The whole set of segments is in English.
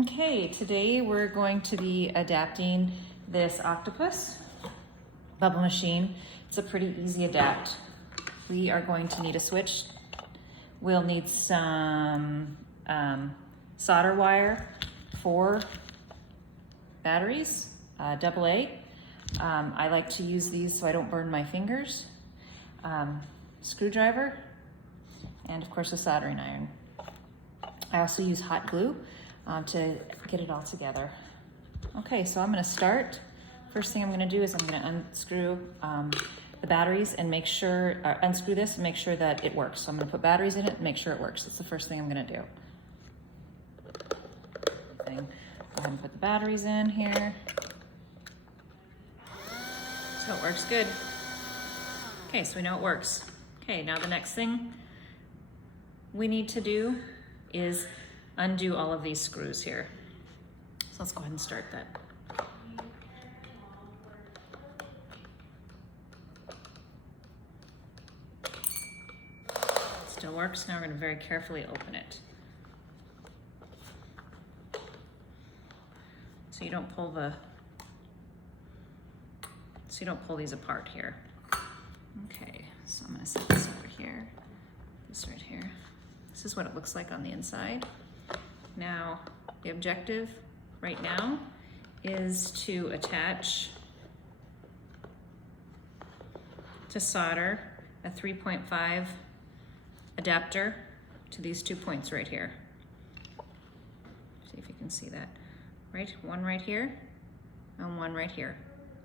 Okay, today we're going to be adapting this octopus bubble machine. It's a pretty easy adapt. We are going to need a switch. We'll need some solder wire, 4 batteries, AA. I like to use these so I don't burn my fingers. Screwdriver, and of course a soldering iron. I also use hot glue to get it all together. Okay, so I'm gonna start. First thing I'm gonna do is I'm gonna unscrew the batteries and make sure, unscrew this and make sure that it works. So I'm gonna put batteries in it and make sure it works. That's the first thing I'm gonna do. Go ahead and put the batteries in here. So it works good. Okay, so we know it works. Okay, now the next thing we need to do is undo all of these screws here. So let's go ahead and start that. Still works. Now we're going to very carefully open it. So you don't pull these apart here. Okay, so I'm going to set this over here. This right here. This is what it looks like on the inside. Now, the objective right now is to attach, to solder a 3.5 adapter to these 2 points right here. See if you can see that. Right, one right here and one right here,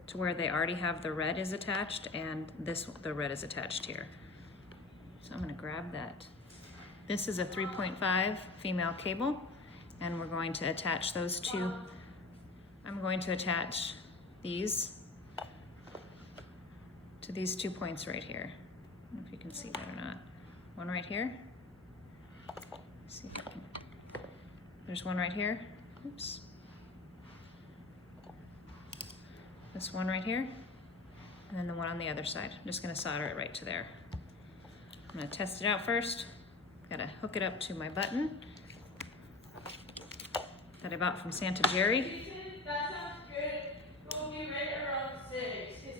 to where they already have the red is attached and the red is attached here. So I'm going to grab that. This is a 3.5 female cable, and we're going to attach those two. I'm going to attach these to these 2 points right here. I don't know if you can see that or not. One right here. Let's see if I can. There's one right here. Oops. This one right here, and then the one on the other side. I'm just going to solder it right to there. I'm going to test it out first. Gotta hook it up to my button that I bought from Santa Jerry.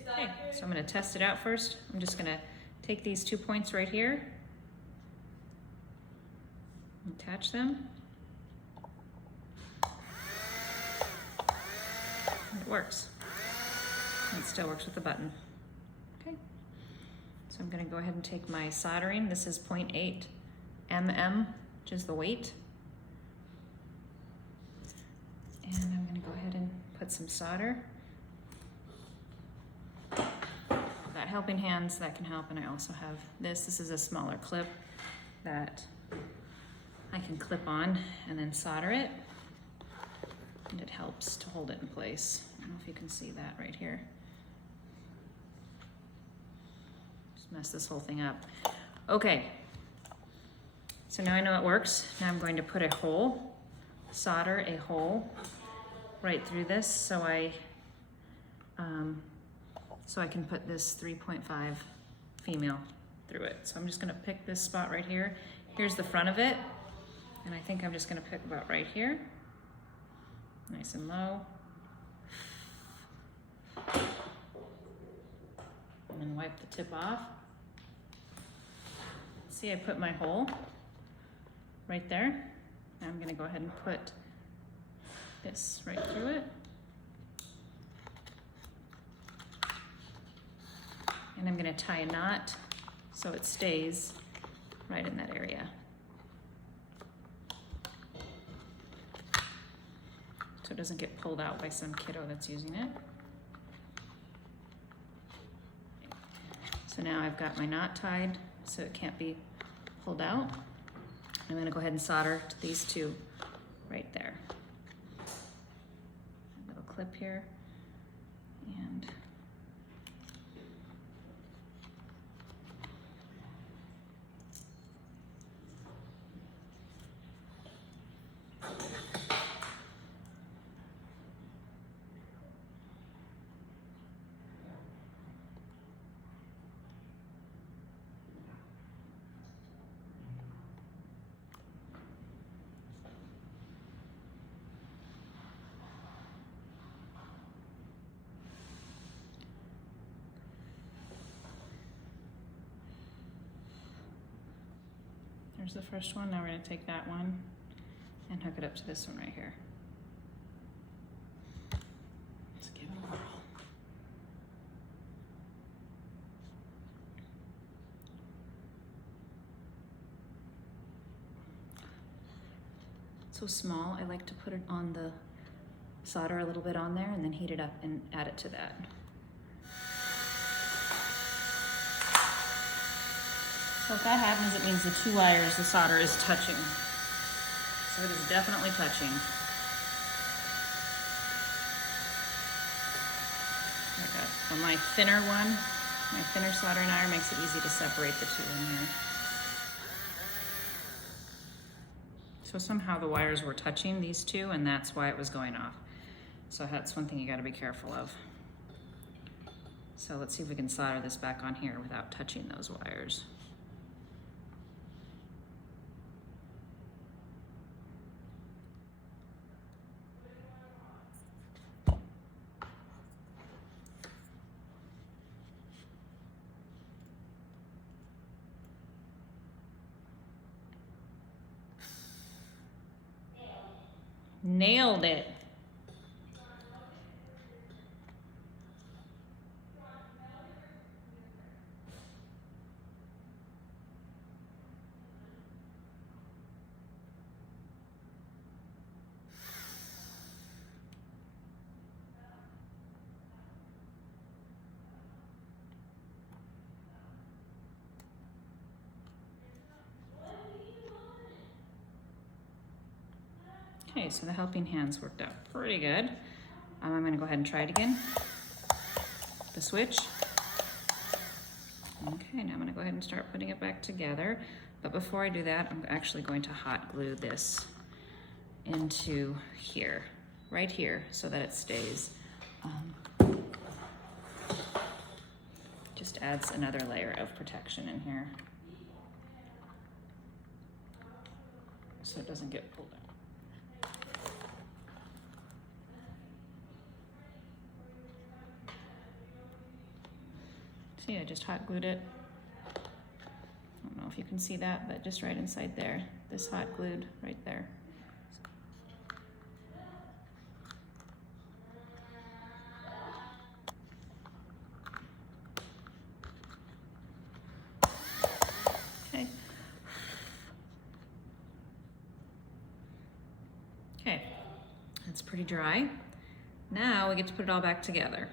Okay, so I'm gonna test it out first. I'm just gonna take these 2 points right here, attach them. It works. It still works with the button. Okay, so I'm gonna go ahead and take my soldering. This is 0.8 mm, which is the weight. And I'm going to go ahead and put some solder. Got helping hands, that can help, and I also have this. This is a smaller clip that I can clip on and then solder it. And it helps to hold it in place. I don't know if you can see that right here. Just mess this whole thing up. Okay. So now I know it works. Now I'm going to put a hole, solder a hole right through this so I can put this 3.5 female through it. So I'm just gonna pick this spot right here. Here's the front of it, and I think I'm just gonna pick about right here. Nice and low. And then wipe the tip off. See, I put my hole right there. Now I'm gonna go ahead and put this right through it. And I'm gonna tie a knot so it stays right in that area. So it doesn't get pulled out by some kiddo that's using it. So now I've got my knot tied so it can't be pulled out. I'm going to go ahead and solder to these 2 right there. A little clip here, and There's the first one. Now we're going to take that one and hook it up to this one right here. Let's give it a whirl. So small, I like to put it on the solder a little bit on there and then heat it up and add it to that. So if that happens, it means the two wires, the solder is touching. So it is definitely touching. On my thinner one, my thinner soldering iron makes it easy to separate the two in here. So somehow the wires were touching these two, and that's why it was going off. So that's one thing you gotta be careful of. So let's see if we can solder this back on here without touching those wires. Nailed it. Okay, so the helping hands worked out pretty good. I'm gonna go ahead and try it again. The switch. Okay, now I'm gonna go ahead and start putting it back together. But before I do that, I'm actually going to hot glue this into here, right here, so that it stays. Just adds another layer of protection in here, so it doesn't get pulled out. See, I just hot glued it. I don't know if you can see that, but just right inside there. This hot glued right there. Okay. Okay, that's pretty dry. Now we get to put it all back together.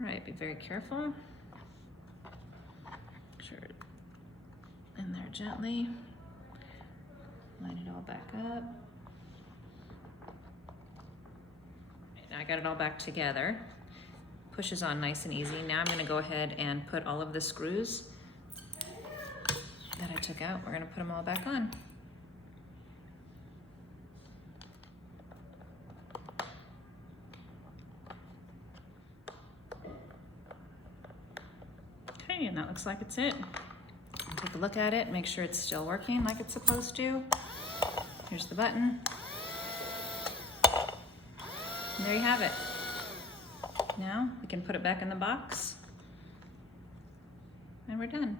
All right, be very careful. Make sure it's in there gently. Line it all back up. Now I got it all back together. Pushes on nice and easy. Now I'm gonna go ahead and put all of the screws that I took out, we're gonna put them all back on. Okay, and that looks like it's it. Take a look at it, make sure it's still working like it's supposed to. Here's the button. And there you have it. Now we can put it back in the box and we're done.